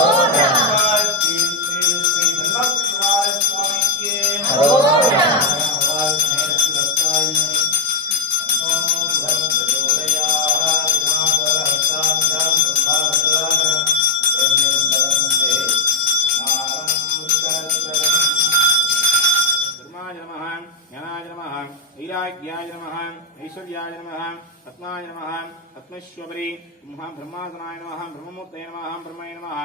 福的。பரமேஸ்வரி ब्रह्मा ब्रह्मासनाय नमः ब्रह्ममूर्तये नमः ब्रह्मये नमः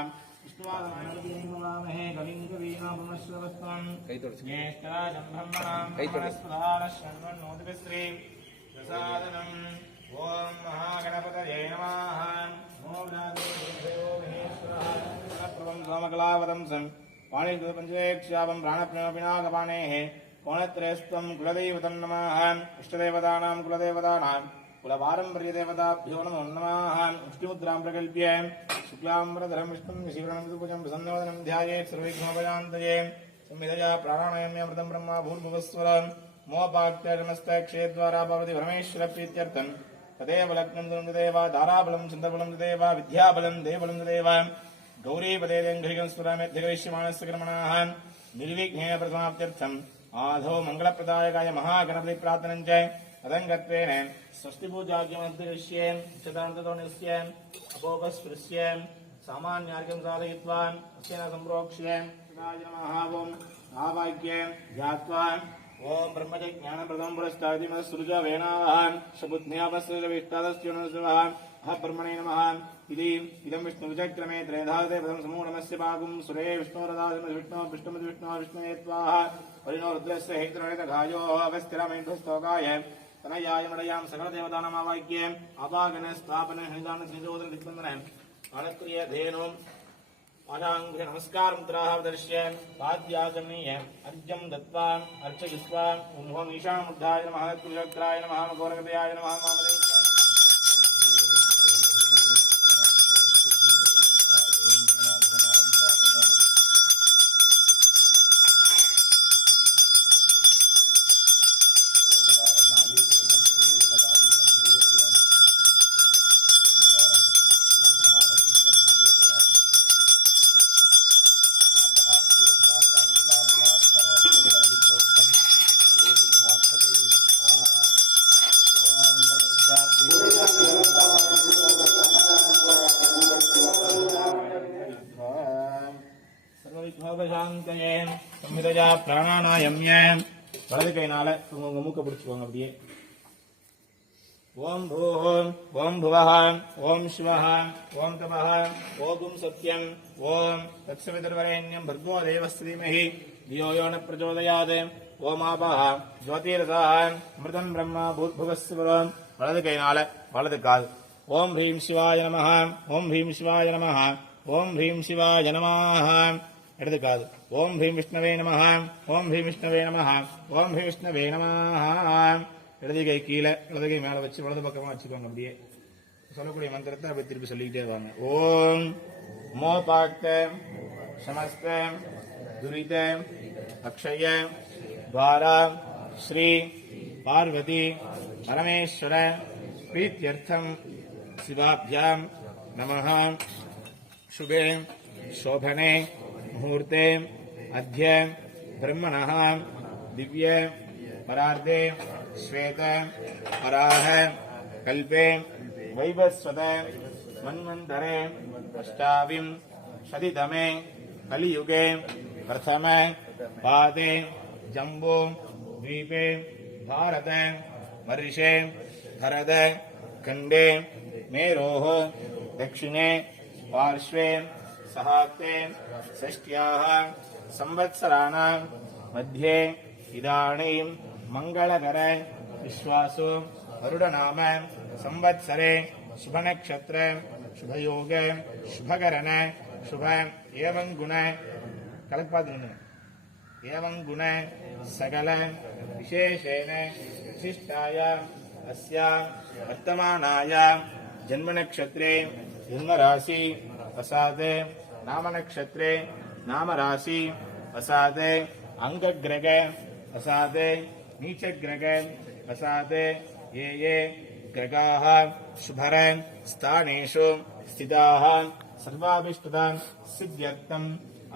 विष्णुवासनाय कविं कवीनामस्वस्त्वं ज्येष्ठराजं ब्रह्मणां परस्पराणश्रवणोदिभिश्री प्रसादनम् ॐ महागणपतये नमः ॐ राजेश्वरः सोमकलावदंसं पाणिः पञ्चवेक्ष्यापं प्राणप्रेमपिनाकपाणेः कोणत्रयस्त्वं कुलदैवतं नमः इष्टदेवतानां कुलदेवतानां कुलपारम्पर्यदेवताभ्यो नमो नमः मुष्टिमुद्रां प्रकल्प्य शुक्लाम्बरधरं विष्णुं शिवरणं ऋतुपुजं प्रसन्नवदनं ध्यायेत् सर्वैघ्नोपयान्तये संविधया प्राणायाम्यमृतं ब्रह्मा भूर्भुवस्वरं मोपाक्त्या जनस्तक्षेद्वारा भवति परमेश्वरप्रीत्यर्थं तदेव लग्नं दुरन्ददेव धाराबलं चन्द्रबलं ददेव विद्याबलं देवबलं ददेव गौरीपदेदेङ्घ्रिकं स्फुरामेध्यगरिष्यमाणस्य कर्मणाः निर्विघ्नेन प्रथमाप्त्यर्थम् आधौ मङ्गलप्रदायकाय महागणपतिप्रार्थनञ्च अदङ्गत्वेन स्वस्तिपूजाज्ञमन्तरिष्येन् उच्चतान्ततोनिस्येन् अपोपस्पृश्येन् सामान्यार्घ्यं साधयित्वान् अस्य सम्प्रोक्ष्येन् महावं आवाक्येन ध्यात्वान् ॐ ब्रह्मज ज्ञानप्रदं पुरस्तादिमसृज वेणावहान् शबुध्न्यापसृजविष्टादस्योनुसृवहान् अह ब्रह्मणे नमः इति इदं विष्णुविचक्रमे त्रयधाते प्रथम समूह नमस्य सुरे विष्णोरदादिमद्विष्णो विष्णुमद्विष्णो विष्णुये त्वाः परिणो रुद्रस्य हैत्रगायोः தனயாயமடையாம் சகல தேவதானமாவாக்கியம் அபாகன ஸ்தாபன ஹரிதான ஸ்ரீஜோதன திக்பந்தன வணக்கிரிய தேனும் மனாங்குரிய நமஸ்காரம் திராவதர்ஷ்ய பாத்யாசமீய அர்ஜம் தத்வான் அர்ச்சயிஸ்வாங் ஓம் ஹோம் ஈஷான முத்தாய நம பிராணானாயம்ய வலது கைனால உங்க மூக்க பிடிச்சுக்கோங்க அப்படியே ஓம் பூஹோம் ஓம் புவஹாம் ஓம் சிவஹாம் ஓம் தபஹாம் ஓகும் சத்யம் ஓம் தத்சவிதர்வரேண்யம் பர்கோ தேவஸ்ரீமஹி தியோ யோன பிரச்சோதயாத் ஓமாபஹ ஜோதிரதாம் அமிர்தம் பிரம்மா பூத்புவஸ்வரம் வலது கைனால வலது கால் ஓம் ஹ்ரீம் சிவாய நமஹ ஓம் ஹ்ரீம் சிவாய நமஹ ஓம் ஹ்ரீம் சிவாய நமஹ ఎడది కాదు ఓం భీం విష్ణవే నమ ఓం భీం విష్ణవే నమ ఓం భీం விஷ்ணவே நம இடது கை கீழே இடது கை மேலே வச்சு வலது பக்கமாக வச்சுக்கோங்க அப்படியே சொல்லக்கூடிய மந்திரத்தை அப்படி திருப்பி சொல்லிக்கிட்டே வாங்க ஓம் மோபாக்க சமஸ்த துரித அக்ஷய துவாரா ஸ்ரீ பார்வதி பரமேஸ்வர பிரீத்தியர்த்தம் சிவாபியாம் நம சுபே शोभने मुहूर्ते अद्य ब्रह्मण दिव्य परार्दे श्वेत पराह कल्पे वैवस्वत मन्वंतरे अष्टाविं शतितमे कलियुगे प्रथम पादे जम्बो द्वीपे भारत वर्षे भरद खंडे मेरोह दक्षिणे पार्श्वे सहात्ते षष्ट्याः संवत्सराणां मध्ये इदानीं मङ्गलकर विश्वासो गरुडनाम संवत्सरे शुभनक्षत्र शुभयोग शुभकरण शुभ एवं गुण कलक्पादुण एवं गुण सकल विशेषेण विशिष्टाय अस्या वर्तमानाय जन्मनक्षत्रे जन्मराशि असादे नाम नक्षत्रे नाम राशि असादे अंगग्रग असादे नीचग्रग असादे ये ये ग्रगा शुभर स्थानेषु स्थिताः सर्वाभिष्टदान् सिद्ध्यर्थम्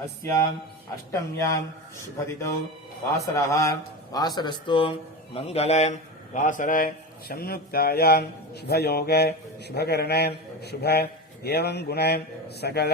अस्याम् अष्टम्याम् शुभदितौ वासरः वासरस्तु मङ्गल वासर संयुक्तायाम् शुभयोग शुभकरण शुभ एवं गुण सकल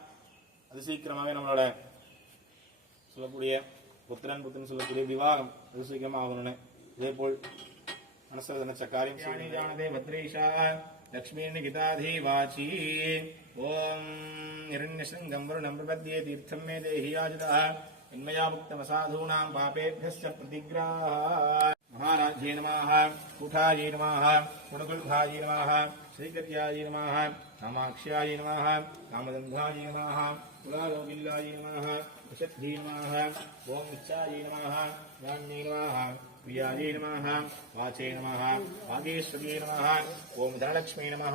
அதி சீக்கிரமாகவே நம்மளோட சொல்லக்கூடிய புத்திரன் புத்தின சொல்லக்கூடிய विभाग அதி சீக்கிரமாகவே நம்மளோட தேபோல் அனஸ்வரதன சக்காரியன் சனாதே பத்ரீஷா லட்சுமி நிதாதி வா ชี ஓம் நிர்ண سنگம்வ நம்ர பத்டியே தர்த்தமேதே ஹியாஜதஹ எம்மையாুক্তம சாதூனாம் பாபேத்ஸ்ய ப்ரதிக்கிரஹ மகாராஜே நமஹ குதாஜி நமஹ குணகுல் பாஜி நமஹ ஸ்ரீக்ரயாஜி நமஹ சமாக்ஷயாஜி நமஹ நாமதங்கஜி நமஹ गुलारोगिल्लाय नमः अशद्धि नमः ॐ उच्चाय वाचे धनलक्ष्मी नम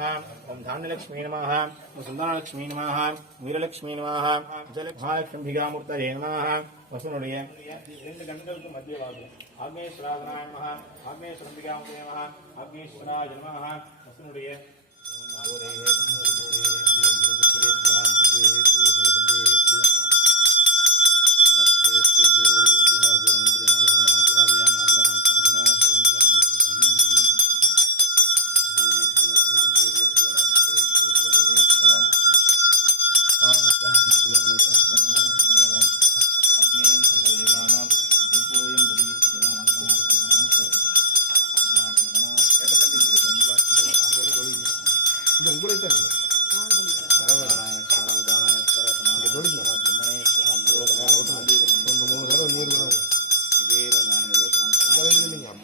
धान्यलक्ष्मी वीरलक्ष्मी नमः जलक्ष्मालक्ष्मीभिगामूर्तये வசனுடைய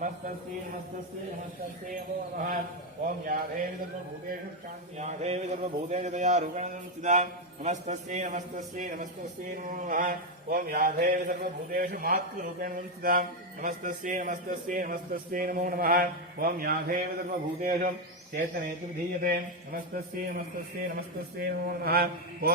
नमस्तस्यै नमस्तस्यै नमस्तस्यै नमो नमः ॐ याघे विदर्भभूतेषु क्षान्ति याघे विदर्भभूतेषु दया रूपेण सिदा नमस्तस्यै नमस्तस्यै नमस्तस्यै नमो नमः ॐ याघे नमो नमः ॐ याघे विदर्भभूतेषु चेतनेति विधीयते नमस्तस्यै नमस्तस्यै नमस्तस्यै नमो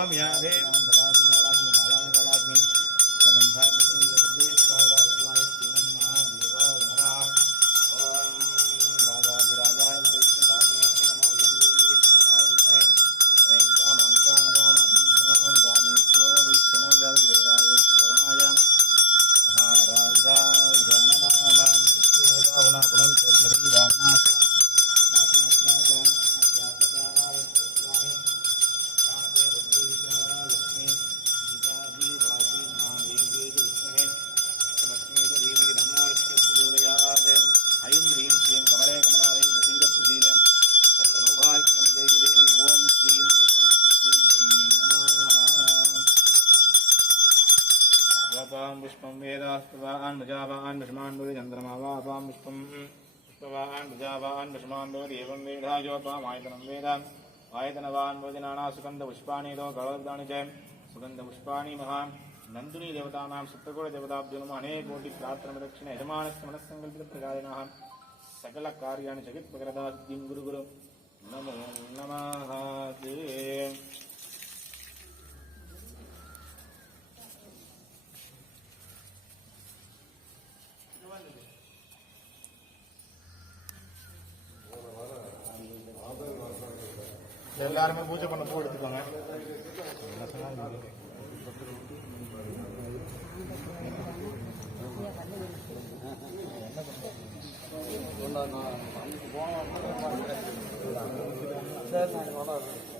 विष्णुं भवान् प्रजावान् विषमान्दो देवं वेढाजोपामायतनं वेद आयतनवान् भोजनाना सुगन्धपुष्पाणि लोकवदानि च सुगन्धपुष्पाणि महान् नन्दिनी देवतानां सप्तकोटिदेवताभ्यो नमः अनेकोटिप्रार्थनप्रदक्षिण यजमानस्य मनस्सङ्कल्पितप्रकारिणः सकलकार्याणि जगत्प्रकरदाद्यं गुरुगुरु नमो नमः எல்லாருமே பூஜை பண்ண பூ எடுத்துக்கோங்க சார் நான்